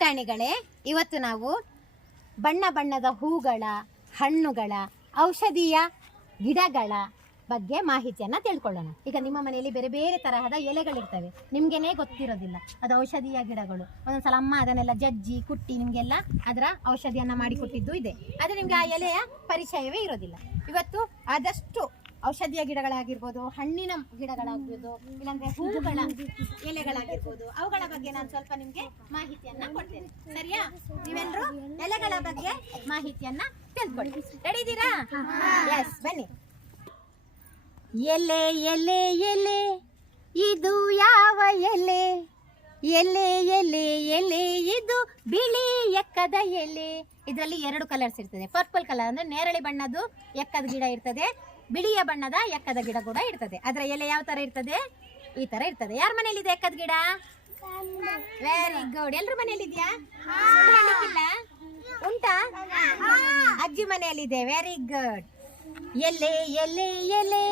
ಪುಟಾಣಿಗಳೇ ಇವತ್ತು ನಾವು ಬಣ್ಣ ಬಣ್ಣದ ಹೂಗಳ, ಹಣ್ಣುಗಳ, ಔಷಧೀಯ ಗಿಡಗಳ ಬಗ್ಗೆ ಮಾಹಿತಿಯನ್ನು ತಿಳ್ಕೊಳ್ಳೋಣ. ಈಗ ನಿಮ್ಮ ಮನೆಯಲ್ಲಿ ಬೇರೆ ಬೇರೆ ತರಹದ ಎಲೆಗಳಿರ್ತವೆ. ನಿಮಗೇನೆ ಗೊತ್ತಿರೋದಿಲ್ಲ. ಅದು ಔಷಧೀಯ ಗಿಡಗಳು. ಒಂದೊಂದ್ಸಲ ಅಮ್ಮ ಅದನ್ನೆಲ್ಲ ಜಜ್ಜಿ, ಕುಟ್ಟಿ ನಿಮಗೆಲ್ಲ ಅದರ ಔಷಧಿಯನ್ನು ಮಾಡಿಕೊಟ್ಟಿದ್ದು ಇದೆ. ಆದರೆ ನಿಮಗೆ ಆ ಎಲೆಯ ಪರಿಚಯವೇ ಇರೋದಿಲ್ಲ. ಇವತ್ತು ಆದಷ್ಟು ಔಷಧೀಯ ಗಿಡಗಳಾಗಿರ್ಬೋದು, ಹಣ್ಣಿನ ಗಿಡಗಳಾಗಿರ್ಬೋದು, ಇಲ್ಲಾಂದ್ರೆ ಹೂವುಗಳ ಎಲೆಗಳಾಗಿರ್ಬೋದು, ಅವುಗಳ ಬಗ್ಗೆ ನಾನು ಸ್ವಲ್ಪ ನಿಮ್ಗೆ ಮಾಹಿತಿಯನ್ನ ಕೊಡ್ತೇನೆ. ಸರಿಯಾ? ನೀವೆಲ್ಲರೂ ಎಲೆಗಳ ಬಗ್ಗೆ ಮಾಹಿತಿಯನ್ನ ತಿಳ್ಕೊಳ್ಳಿ. ರೆಡಿ ಎಸ್ ಬನ್ನಿ. ಎಲೆ ಎಲೆ ಎಲೆ, ಇದು ಯಾವ ಎಲೆ? ಎಲೆ ಎಲೆ ಎಲೆ, ಇದು ಬಿಳಿ ಎಕ್ಕದ ಎಲೆ. ಇದರಲ್ಲಿ ಎರಡು ಕಲರ್ಸ್ ಇರ್ತದೆ. ಪರ್ಪಲ್ ಕಲರ್ ಅಂದ್ರೆ ನೇರಳೆ ಬಣ್ಣದ್ದು ಎಕ್ಕದ ಗಿಡ ಇರ್ತದೆ. ಬಿಳಿಯ ಬಣ್ಣದ ಎಕ್ಕದ ಗಿಡ ಕೂಡ ಇರ್ತದೆ. ಅದರ ಎಲೆ ಯಾವ ತರ ಇರ್ತದೆ? ಈ ತರ ಇರ್ತದೆ. ಯಾರ ಮನೇಲಿ ಇದೆ ಎಕ್ಕದ ಗಿಡ? ವೆರಿ ಗುಡ್ ಎಲ್ರ ಮನೇಲಿ ಇದೆಯಾ ಉಂಟಾ? ಅಜ್ಜಿ ಮನೆಯಲ್ಲಿದೆ. ವೆರಿ ಗುಡ್ ಎಲೆ ಎಲೆ ಎಲೆ,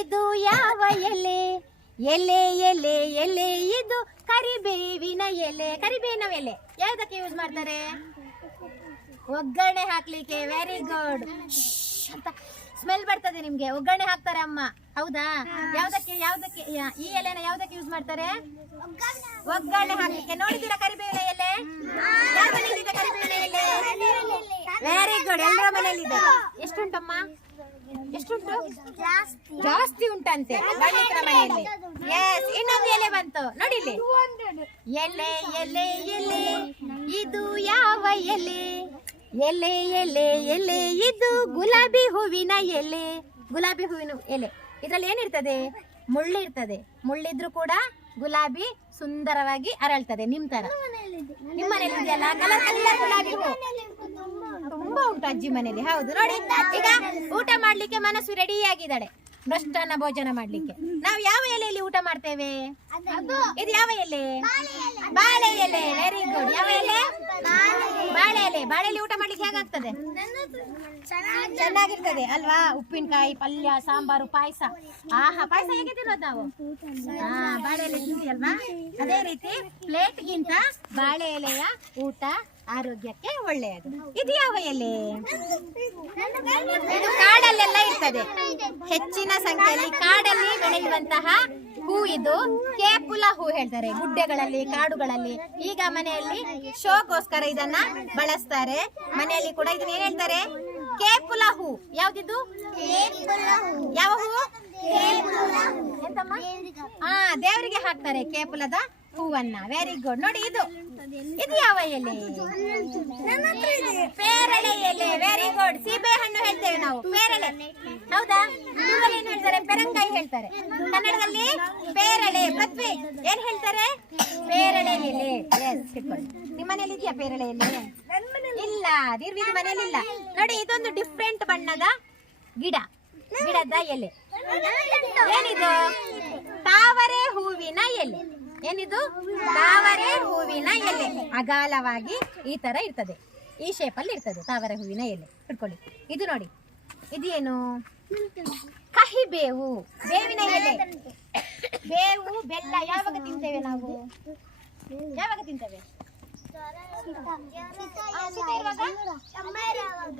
ಇದು ಯಾವ ಎಲೆ? ಎಲೆ ಎಲೆ ಎಲೆ, ಇದು ಕರಿಬೇವಿನ ಎಲೆ. ಕರಿಬೇವಿನ ಎಲೆ. ಯಾವುದಕ್ಕೆ ಯೂಸ್ ಮಾಡ್ತಾರೆ? ಒಗ್ಗರಣೆ ಹಾಕ್ಲಿಕ್ಕೆ. ವೆರಿ ಗುಡ್ ಅಂತ. ಸ್ಮೆಲ್ ಬರ್ತದೆ ನಿಮ್ಗೆ. ಒಗ್ಗರಣೆ ಹಾಕ್ತಾರೆ ಅಮ್ಮ. ಹೌದಾ? ಯಾವ್ದಕ್ಕೆ ಯಾವ್ದಕ್ಕೆ ಈ ಎಲೆನ ಯಾವ್ದಕ್ಕೆ ಯೂಸ್ ಮಾಡ್ತಾರೆ? ಒಗ್ಗರಣೆ ಹಾಕ್ಲಿಕ್ಕೆ. ನೋಡಿದ್ದೀರಾ ಕರಿಬೇವಿನ ಎಲೆ? ಯಾರ ಮನೇಲಿದೆ ಕರಿಬೇವಿನ ಎಲೆ? ವೆರಿ ಗುಡ್ ಎಲ್ಲರ ಮನೇಲಿದೆ ಎಷ್ಟುಂಟಮ್ಮ? ಎಷ್ಟುಂಟು? ಜಾಸ್ತಿ. ಉಂಟಂತೆ. ಮನೆಯಲ್ಲಿ. ಎಸ್ ಇನ್ನೊಂದು ಎಲೆ ಬಂತು. ನೋಡಿಲಿ ಎಲೆ ಎಲೆ ಎಲೆ. ಇದು ಯಾವ ಎಲೆ? ಎಲೆ ಎಲೆ ಎಲೆ ಇದು ಗುಲಾಬಿ ಹೂವಿನ ಎಲೆ. ಗುಲಾಬಿ ಹೂವಿನ ಎಲೆ. ಇದ್ರಲ್ಲಿ ಏನಿರ್ತದೆ ಮುಳ್ಳಿರ್ತದೆ ಮುಳ್ಳಿದ್ರು ಕೂಡ ಗುಲಾಬಿ ಸುಂದರವಾಗಿ ಅರಳ್ತದೆ ನಿಮ್ ತರ. ನಿಮ್ಮ ಮನೇಲಿ ಇದೆಯಲ್ಲ? ಕಲರ್ ಕಲರ್ ಗುಲಾಬಿ ಹೂ. ತುಂಬಾ ಉಂಟು. ಅಜ್ಜಿ ಮನೆಯಲ್ಲಿ ಹೌದು ನೋಡಿ. ಈಗ ಊಟ ಮಾಡ್ಲಿಕ್ಕೆ ಮನಸ್ಸು ರೆಡಿ ಆಗಿದ್ದಾಳೆ ಭ್ರಷ್ಟನ ಭೋಜನ ಮಾಡ್ಲಿಕ್ಕೆ. ನಾವು ಯಾವ ಎಲೆಯಲ್ಲಿ ಊಟ ಮಾಡ್ತೇವೆ? ಇದು ಯಾವ ಎಲೆ? ಬಾಳೆ ಎಲೆ. ವೆರಿ ಗುಡ್ ಯಾವ ಎಲೆ. ಬಾಳೆ ಎಲೆ ಬಾಳೆ ಎಲೆ ಊಟ ಮಾಡ್ಲಿಕ್ಕೆ ಹೇಗಾಗ್ತದೆ? ಚೆನ್ನಾಗಿರ್ತದೆ ಅಲ್ವಾ? ಉಪ್ಪಿನಕಾಯಿ, ಪಲ್ಯ, ಸಾಂಬಾರು, ಪಾಯಸ. ಆಹಾ, ಪಾಯಸ ಹೇಗೆ ತಿನ್ನೋದು ನಾವು? ಬಾಳೆ ಎಲೆ ತಿಂತೀಯಲ್ವಾ? ಅದೇ ರೀತಿ ಪ್ಲೇಟ್ಗಿಂತ ಬಾಳೆ ಎಲೆಯ ಊಟ ಆರೋಗ್ಯಕ್ಕೆ ಒಳ್ಳೆಯದು. ಇದು ಯಾವ ಎಲೆ? ಇದು ಕಾಡಲ್ಲೆಲ್ಲ ಇರ್ತದೆ. ಹೆಚ್ಚಿನ ಸಂಖ್ಯೆಯಲ್ಲಿ ಕಾಡಲ್ಲಿ ಬೆಳೆಯುವಂತಹ ಹೂ ಇದು. ಕೇಪುಲ ಹೂ ಹೇಳ್ತಾರೆ. ಗುಡ್ಡೆಗಳಲ್ಲಿ ಕಾಡುಗಳಲ್ಲಿ. ಈಗ ಮನೆಯಲ್ಲಿ ಶೋಕೋಸ್ಕರ ಇದನ್ನ ಬಳಸ್ತಾರೆ. ಮನೆಯಲ್ಲಿ ಕೂಡ ಇದನ್ನ ಏನ್ ಹೇಳ್ತಾರೆ. ಕೇಪುಲ ಹೂ. ಯಾವ್ದಿದು? ಯಾವ ಹೂ? ಹಾ. ದೇವರಿಗೆ ಹಾಕ್ತಾರೆ. ಕೇಪುಲದ ಹೂವನ್ನ. ವೆರಿ ಗುಡ್ ನೋಡಿ ಇದು. ಇದು ಯಾವ ಎಲೆ? ಪೇರಳೆ ಎಲೆ. ವೆರಿ ಗುಡ್ ಸೀಬೆ ಹಣ್ಣು ಹೇಳ್ತೇವೆ ನಾವು. ಪೇರಳೆ. ಹೌದಾ? ಏನ್ ಹೇಳ್ತಾರೆ? ಪೆರಂಗಾಯಿ ಹೇಳ್ತಾರೆ. ಕನ್ನಡದಲ್ಲಿ ಪೇರಳೆ. ಪತ್ವಿ ಏನ್ ಹೇಳ್ತಾರೆ? ಪೇರಳೆ ಎಲೆ. ಎಸ್ ನಿಮ್ಮ ಮನೇಲಿ ಇದೆಯಾ ಪೇರಳೆ ಎಲೆ? ಇಲ್ಲ. ನಿರ್ವಿಧ ಮನೇಲಿ ಇಲ್ಲ. ನೋಡಿ, ಇದೊಂದು ಡಿಫ್ರೆಂಟ್ ಬಣ್ಣದ ಗಿಡ. ಗಿಡದ ಎಲೆ. ಏನಿದು? ತಾವರೆ ಹೂವಿನ ಎಲೆ. ಏನಿದು? ತಾವರೆ ಹೂವಿನ ಎಲೆ. ಅಗಾಲವಾಗಿ ಈ ತರ ಇರ್ತದೆ. ಈ ಶೇಪ್ ಅಲ್ಲಿ ಇರ್ತದೆ ತಾವರೆ ಹೂವಿನ ಎಲೆ. ಇಟ್ಕೊಳ್ಳಿ. ಇದು ನೋಡಿ. ಇದು ಏನು ಕಹಿ ಬೇವು ಬೇವಿನ ಎಲೆ. ಬೇವು ಬೆಲ್ಲ ಯಾವಾಗ ತಿಂತೇವೆ ನಾವು? ಯಾವಾಗ ತಿಂತೇವೆ? ಇರುವಾಗ?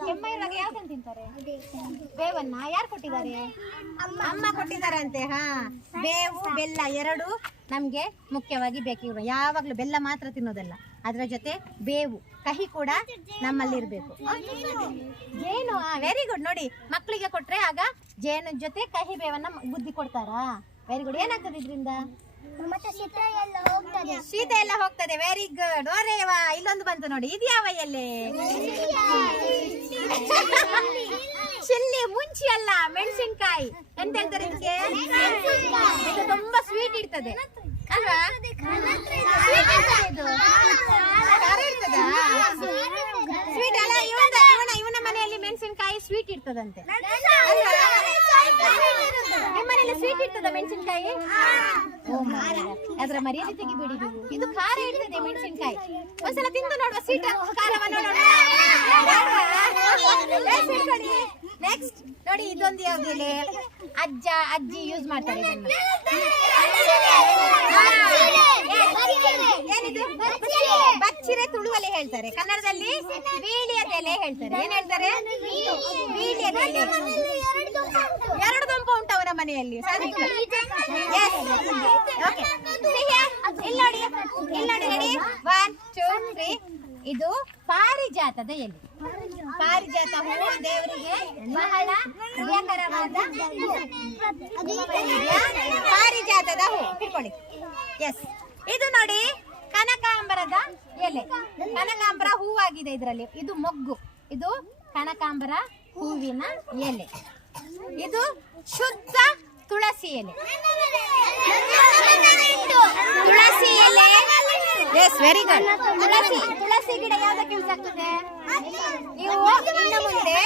ಕೆಮ್ಮ ಇರುವಾಗ ಯಾವ್ದನ್ನ ತಿಂತಾರೆ ಬೇವನ್ನ ಯಾರು ಕೊಟ್ಟಿದ್ದಾರೆ? ಅಮ್ಮ ಕೊಟ್ಟಿದ್ದಾರಂತೆ ಹಾ. ಬೇವು ಬೆಲ್ಲ ಎರಡು ನಮ್ಗೆ ಮುಖ್ಯವಾಗಿ ಬೇಕಿರುವ. ಯಾವಾಗ್ಲೂ ಬೆಲ್ಲ ಮಾತ್ರ ತಿನ್ನೋದಲ್ಲ. ಅದರ ಜೊತೆ ಬೇವು ಕಹಿ ಕೂಡ ನಮ್ಮಲ್ಲಿರಬೇಕು. ಜೇನು ವೆರಿ ಗುಡ್ ನೋಡಿ ಮಕ್ಕಳಿಗೆ ಕೊಟ್ರೆ ಆಗ ಜೇನು ಜೊತೆ ಕಹಿ ಬೇವನ್ನ ಬುದ್ಧಿ ಕೊಡ್ತಾರಾ? ವೆರಿ ಗುಡ್ ಏನಾಗ್ತದೆ ಇದರಿಂದ? ಮತ್ತೆ ಶೀತ ಎಲ್ಲ ಹೋಗ್ತದೆ. ಶೀತ ಎಲ್ಲ ಹೋಗ್ತದೆ. ವೆರಿ ಗುಡ್ ಓರೇವಾ ಇಲ್ಲೊಂದು ಬಂತು ನೋಡಿ. ಇದು ಯಾವ ಎಲೆ ಚಿಲ್ಲಿ ಮುಂಚಿ ಅಲ್ಲ ಮೆಣಸಿನ್ಕಾಯಿ. ಎಂತ ಹೇಳ್ತಾರೆ ಇದಕ್ಕೆ? ಇದು ತುಂಬಾ ಸ್ವೀಟ್ ಇರ್ತದೆ. ಅಲ್ವಾ? ಇದು ಖಾರ ಇರ್ತದಾ ಸ್ವೀಟ್ ಅಲ್ಲ ಇವನ ಇವನ ಇವನ ಮನೆಯಲ್ಲಿ ಮೆಣಸಿನಕಾಯಿ ಸ್ವೀಟ್ ಇರ್ತದಂತೆ. ನಿಮ್ಮ ಮನೆಯಲ್ಲಿ ಸ್ವೀಟ್ ಇರ್ತದ ಮೆಣಸಿನಕಾಯಿ? ಅದರ ಮಾರಾಯ. ಅದ್ರ ಮರ್ಯಾದೆ ತೆಗಿಬೇಡಿ ಇದು ಖಾರ ಇರ್ತದೆ ಮೆಣಸಿನಕಾಯಿ. ಒಂದ್ಸಲ ತಿಂದು ನೋಡುವ ಸ್ವೀಟ್ ಖಾರವನ್ನು ನೆಕ್ಸ್ಟ್ ನೋಡಿ ಇದೊಂದು ಯಾವ್ದು ಎಲೆ ಅಜ್ಜ ಅಜ್ಜಿ ಯೂಸ್ ಮಾಡ್ತಾರೆ. ಏನಿದು? ಬಚ್ಚಿ ಚಿರೆ ತುಳುವಲ್ಲಿ ಹೇಳ್ತಾರೆ. ಕನ್ನಡದಲ್ಲಿ ವೀಳ್ಯದ ಎಲೆ ಹೇಳ್ತಾರೆ. ಏನ್ ಹೇಳ್ತಾರೆ? ವೀಳ್ಯದ ಎಲೆ ಎರಡು ದಂಪ ಉಂಟು ಅವರ ಮನೆಯಲ್ಲಿ. ಇಲ್ಲಿ ನೋಡಿ. ಇದು ಪಾರಿಜಾತದ ಎಲೆ. ಪಾರಿಜಾತ ಹೂವು ದೇವರಿಗೆ ಬಹಳ ಪ್ರಿಯಕರವಾದ ಪಾರಿಜಾತದ ಹೂ ತಿಳ್ಕೊಳ್ಳಿ. ಎಸ್ ಇದು ನೋಡಿ ಕನಕಾಂಬರದ ಎಲೆ. ಕನಕಾಂಬರ ಹೂವಾಗಿದೆ ಇದರಲ್ಲಿ. ಇದು ಮೊಗ್ಗು. ಇದು ಕನಕಾಂಬರ ಹೂವಿನ ಎಲೆ. ಇದು ಶುದ್ಧ ತುಳಸಿ ಎಲೆ. ತುಳಸಿ ಎಲೆ ಎಸ್ ವೆರಿ ಗುಡ್ ತುಳಸಿ ತುಳಸಿ ಗಿಡ ಯಾವ್ದಕ್ಕೆ ಯೂಸ್ ಆಗ್ತದೆ? ನೀವು ಇನ್ನು ಮುಂದೆ,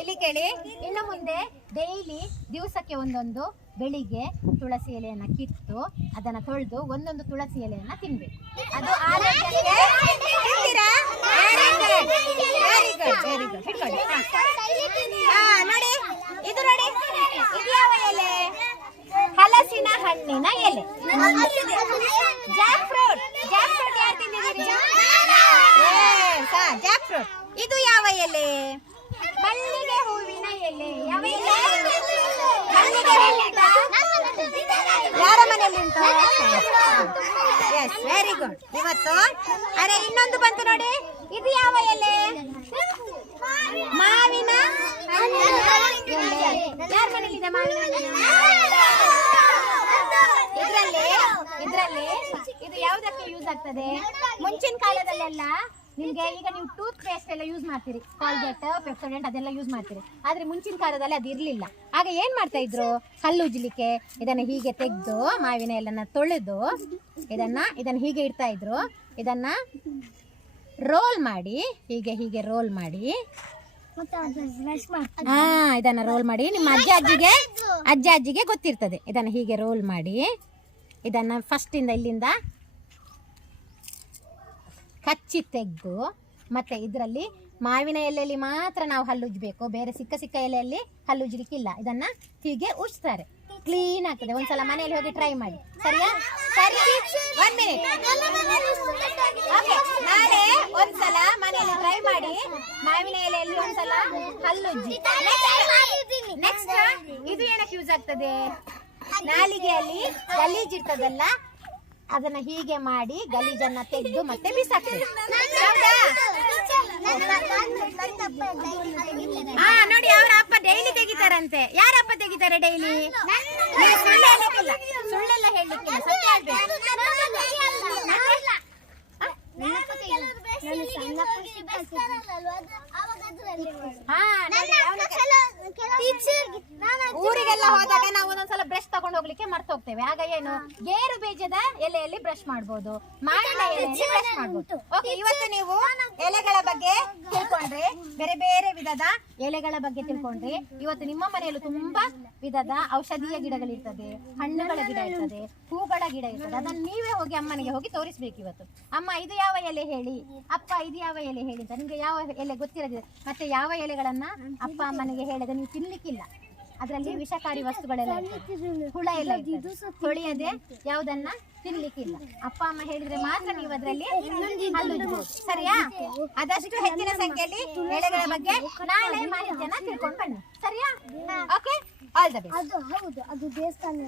ಇಲ್ಲಿ ಕೇಳಿ. ಇನ್ನು ಮುಂದೆ ಡೈಲಿ ದಿವಸಕ್ಕೆ ಒಂದೊಂದು ಬೆಳಿಗ್ಗೆ ತುಳಸಿ ಎಲೆಯನ್ನ ಕಿತ್ತು ಅದನ್ನ ತೊಳೆದು ಒಂದೊಂದು ತುಳಸಿ ಎಲೆಯನ್ನ ತಿನ್ಬೇಕು. ಅದು ಆರೋಗ್ಯಕ್ಕೆ ವೆರಿ ಗುಡ್ ವೆರಿ ಗುಡ್ ನೋಡಿ. ಇದು ನೋಡಿ ಇದು ಯಾವ ಎಲೆ ಹಲಸಿನ ಹಣ್ಣಿನ ಎಲೆ. ಇದು ಯಾವ ಎಲೆ? ಮಲ್ಲಿಗೆ ಹೂವಿನ ಎಲೆ. ಯಾವ ಎಲೆ? ಮಲ್ಲಿಗೆ? ಯಾರ ಮನೆಯಲ್ಲಿ ಎಸ್ ವೆರಿ ಗುಡ್ ಇವತ್ತು, ಅರೆ, ಇನ್ನೊಂದು ಬಂತು ನೋಡಿ. ಇದು ಯಾವ ಎಲೆ? ಮಾವಿನ ಯಾರ ಮನೆಯಲ್ಲಿ ಮಾವಿನ ಇದ್ರಲ್ಲಿ ಇದ್ರಲ್ಲಿ, ಇದು ಯಾವ್ದಕ್ಕೆ ಯೂಸ್ ಆಗ್ತದೆ? ಮುಂಚಿನ ಕಾಲದಲ್ಲೆಲ್ಲ ನಿಮ್ಗೆ ಈಗ ನೀವು ಟೂತ್ ಪೇಸ್ಟ್ ಎಲ್ಲ ಯೂಸ್ ಮಾಡ್ತೀರಿ. ಕಾಲ್ಗೆಟ್ ಪೆಪ್ಸೋಡೆಂಟ್ ಅದೆಲ್ಲ ಯೂಸ್ ಮಾಡ್ತೀರಿ. ಆದ್ರೆ ಮುಂಚಿನ ಕಾಲದಲ್ಲಿ ಅದು ಇರ್ಲಿಲ್ಲ. ಆಗ ಏನ್ ಮಾಡ್ತಾ ಇದ್ರು? ಹಲ್ಲು ಉಜ್ಲಿಕ್ಕೆ ಇದನ್ನ ಹೀಗೆ ತೆಗೆದು ಮಾವಿನ ಎಲ್ಲನ ತೊಳೆದು ಇದನ್ನ ಇದನ್ನ ಹೀಗೆ ಇಡ್ತಾ ಇದ್ರು. ಇದನ್ನ ರೋಲ್ ಮಾಡಿ, ಹೀಗೆ ಹೀಗೆ ರೋಲ್ ಮಾಡಿ ಹಾ ಇದನ್ನ ರೋಲ್ ಮಾಡಿ. ನಿಮ್ಮ ಅಜ್ಜ ಅಜ್ಜಿಗೆ ಅಜ್ಜ ಅಜ್ಜಿಗೆ ಗೊತ್ತಿರ್ತದೆ. ಇದನ್ನ ಹೀಗೆ ರೋಲ್ ಮಾಡಿ. ಇದನ್ನ ಫಸ್ಟ್ ಇಂದ ಇಲ್ಲಿಂದ ಕಚ್ಚಿ ತೆಗೆದು ಮತ್ತೆ ಇದರಲ್ಲಿ ಮಾವಿನ ಎಲೆಯಲ್ಲಿ ಮಾತ್ರ ನಾವು ಹಲ್ಲುಜ್ಬೇಕು. ಬೇರೆ ಸಿಕ್ಕ ಸಿಕ್ಕ ಎಲೆಯಲ್ಲಿ ಹಲ್ಲುಜ್ಲಿಕ್ಕಿಲ್ಲ. ಇದನ್ನ ಹೀಗೆ ಉಜ್ತಾರೆ. ಕ್ಲೀನ್ ಆಗ್ತದೆ. ಒಂದ್ಸಲ ಮನೆಯಲ್ಲಿ ಹೋಗಿ ಟ್ರೈ ಮಾಡಿ. ಸರಿಯಾ? ಸರಿ? ಮಿನಿಟ್ ನಾಳೆ ಒಂದ್ಸಲ ಮನೆಯಲ್ಲಿ ಟ್ರೈ ಮಾಡಿ ಮಾವಿನ ಎಲೆಯಲ್ಲಿ ಒಂದ್ಸಲ ಹಲ್ಲುಜ್ಜಿ. ನೆಕ್ಸ್ಟ್ ಇದು ಏನಕ್ಕೆ ಯೂಸ್ ಆಗ್ತದೆ? ನಾಲಿಗೆಯಲ್ಲಿ ಗಲೀಜ್ ಇರ್ತದಲ್ಲ ಅದನ್ನ ಹೀಗೆ ಮಾಡಿ ಗಲೀಜನ್ನ ತೆಗೆದು ಮತ್ತೆ ಬಿಸಾಕ್ತದೆ? ಹಾ ನೋಡಿ ಅವರ ಅಪ್ಪ ಡೈಲಿ ತೆಗಿತಾರಂತೆ. ಯಾರ ಅಪ್ಪ ತೆಗಿತಾರೆ ಡೈಲಿ ಸುಳ್ಳೆಲ್ಲ ಹೇಳಲಿಕ್ಕಿಲ್ಲ. ಸತ್ಯ ಹೇಳ್ಬೇಕು ಹಾ ನೋಡಿ ಅವ್ನ ಊರಿಗೆಲ್ಲ ಹೋದಾಗ ನಾವು ಒಂದೊಂದ್ಸಲ ಬ್ರಷ್ ತಗೊಂಡು ಹೋಗ್ಲಿಕ್ಕೆ ಮರ್ತು ಹೋಗ್ತೇವೆ ಆಗ ಏನು? ಗೇರು ಬೀಜದ ಎಲೆಯಲ್ಲಿ ಬ್ರಷ್ ಮಾಡಬಹುದು ಮಾವಿನ ಎಲೆಯಲ್ಲಿ ಬ್ರಷ್ ಮಾಡಬಹುದು ಓಕೆ ಇವತ್ತು ನೀವು ಎಲೆಗಳ ಬಗ್ಗೆ ತಿಳ್ಕೊಂಡ್ರಿ ಬೇರೆ ಬೇರೆ ವಿಧದ ಎಲೆಗಳ ಬಗ್ಗೆ ತಿಳ್ಕೊಂಡ್ರಿ ಇವತ್ತು ನಿಮ್ಮ ಮನೆಯಲ್ಲೂ ತುಂಬಾ ವಿಧದ ಔಷಧೀಯ ಗಿಡಗಳಿರ್ತದೆ ಹಣ್ಣುಗಳ ಗಿಡ ಇರ್ತದೆ. ಹೂಗಳ ಗಿಡ ಇರ್ತದೆ. ಅದನ್ನ ನೀವೇ ಹೋಗಿ ಅಮ್ಮನಿಗೆ ಹೋಗಿ ತೋರಿಸ್ಬೇಕು ಇವತ್ತು. ಅಮ್ಮ ಇದು ಯಾವ ಎಲೆ ಹೇಳಿ? ಅಪ್ಪ ಇದು ಯಾವ ಎಲೆ ಹೇಳಿ ಅಂತ. ನಿಮ್ಗೆ ಯಾವ ಎಲೆ ಗೊತ್ತಿರೋದಿಲ್ಲ ಮತ್ತೆ ಯಾವ ಎಲೆಗಳನ್ನ ಅಪ್ಪ ಅಮ್ಮನಿಗೆ ಹೇಳಿದ್ರೆ ನೀವು ತಿನ್ಲಿಕ್ಕಿಲ್ಲ. ಅದರಲ್ಲಿ ವಿಷಕಾರಿ ವಸ್ತುಗಳೆಲ್ಲ ಇರ್ತದೆ. ಹುಳ ಎಲ್ಲ ಇರ್ತದೆ. ತೊಳೆಯದೆ ಯಾವುದನ್ನ ತಿನ್ಲಿಕ್ಕಿಲ್ಲ. ಅಪ್ಪ ಅಮ್ಮ ಹೇಳಿದ್ರೆ ಮಾತ್ರ ನೀವು ಅದರಲ್ಲಿ ಹಲ್ಲುಜ್ಬೋದು ಸರಿಯಾ? ಆದಷ್ಟು ಹೆಚ್ಚಿನ ಸಂಖ್ಯೆಯಲ್ಲಿ ಎಳೆಗಳ ಬಗ್ಗೆ ನಾಳೆ ಮಾಹಿತಿಯನ್ನ ತಿಳ್ಕೊಂಡು ಬನ್ನಿ. ಸರಿಯಾ? ಓಕೆ ಆಲ್ ದ ಬೆಸ್ಟ್ ಅದು ಹೌದು. ಅದು ದೇವಸ್ಥಾನ.